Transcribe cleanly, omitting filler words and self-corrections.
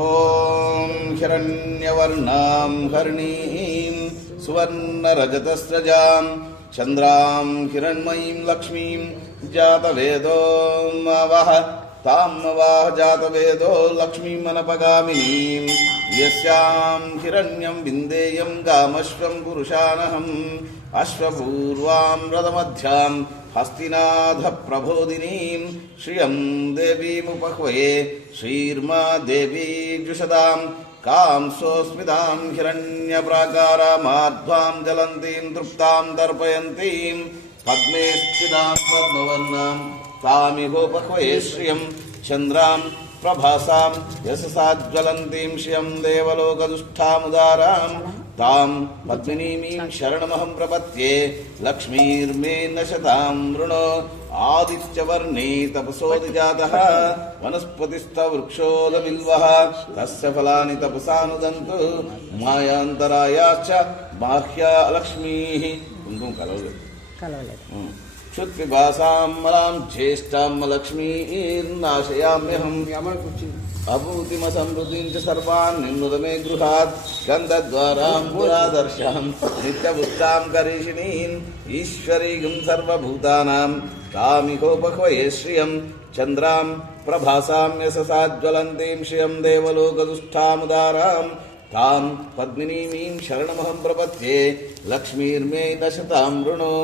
ॐ हिरण्यवर्णां हरिणीं सुवर्णरजतस्रजां चन्द्रां हिरण्मयीं लक्ष्मीं जातवेदो वः तां वाह जातवेदो लक्ष्मीमनपगामिनीं यस्यां हिरण्यं विन्देयं गामश्वं पुरुषानहम् अश्वपूर्वां रथमध्यां हस्तिनाथ प्रबोधिनीं श्रियं देवीमुपह्वये श्रीर्मा देवी जुषदां कां सोऽस्मितां हिरण्यप्राकारामाध्वां ज्वलन्तीं तृप्तां तर्पयन्तीं पद्मे स्थितां पद्मवर्णां तामिहोपह्वये श्रियं चन्द्रां प्रभासां यशसा ज्वलन्तीं श्रियं देवलोकदुष्टामुदारां तां पद्मिनीमीं शरणमहं प्रपद्ये लक्ष्मीर्मे नशतां वृणो आदित्यवर्णे तपसोऽधिजातः वनस्पतिस्थवृक्षोदबिल्वः तस्य फलानि तपसानुदन्तु मायान्तरायाश्च बाह्या लक्ष्मीः कुङ्कुम कलवले क्षुत्पिपासां मलां ज्येष्ठां लक्ष्मीर्नाशयाम्यहम् अभूतिमसमृद्धिं च सर्वान् निम्नुत मे गृहात् गन्धद्वारां पुरादर्शां नित्यपुष्टां करीषिणीम् ईश्वरीं सर्वभूतानां तामिहोपह्वये श्रियं चन्द्रां प्रभासां यशसा ज्वलन्तीं श्रियं देवलोकदुष्टामुदारां तां पद्मिनीमीं शरणमहं प्रपद्ये लक्ष्मीर्मे दशतां वृणो